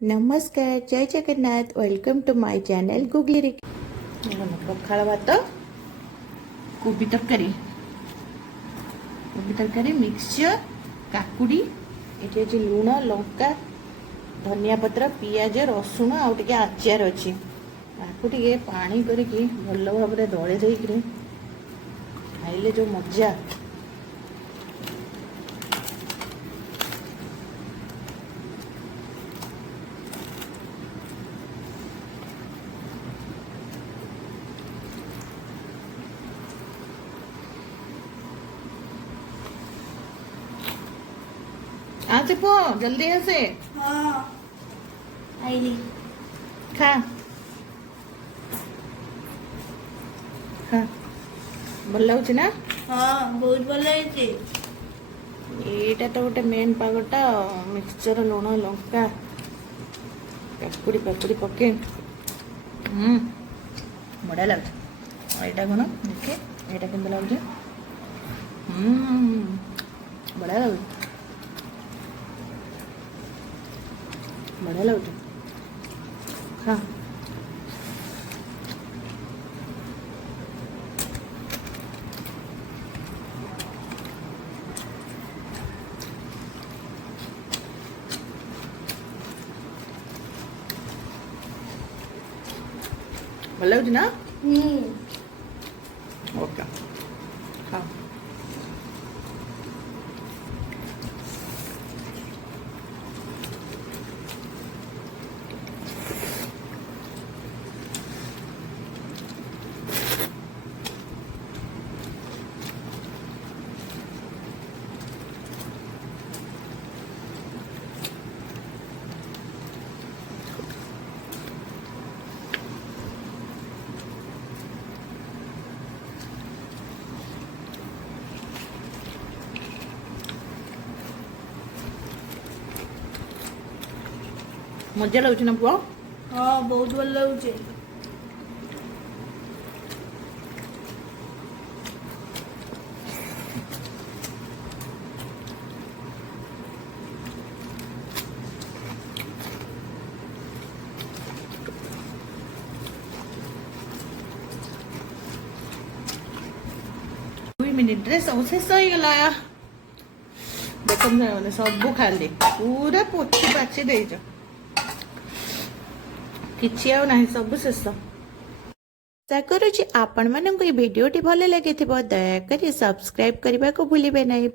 नमस्कार जय Jagannath welcome to my channel गुगली रे पखाड़ भात कोबी तरकारी मिक्सचर काकुड़ी ये अच्छे लुण लंका धनिया पत्र पियाज रसुण आउ टे आचार अच्छी टे पानी करके भल भाव दली देकर खाइले जो मजा आसे पो जल्दी आसे आईली खा खा भल लगुच ना हाँ बहुत भल लगे एटा तो गोटे मेन पागटा मिक्सचर लुण लंका काकुड़ी पाकुड़ी पके बढ़िया लगे यहाँ कौन देखे यहाँ के लगे बढ़िया लगे बढ़िया लगे हाँ भल लगे ना ओके हाँ मजा लगुच ना पुआ हाँ बहुत भल लगे 2 मिनिट रे सब शेष हो गला देख सब खाली पूरा पोछी पाछी देच किछि आ नाही सब शेष आशा करूँ आपण मानक भिडियोटी भल लगी दयाकोरी सब्सक्राइब करने को भूलिए नहीं।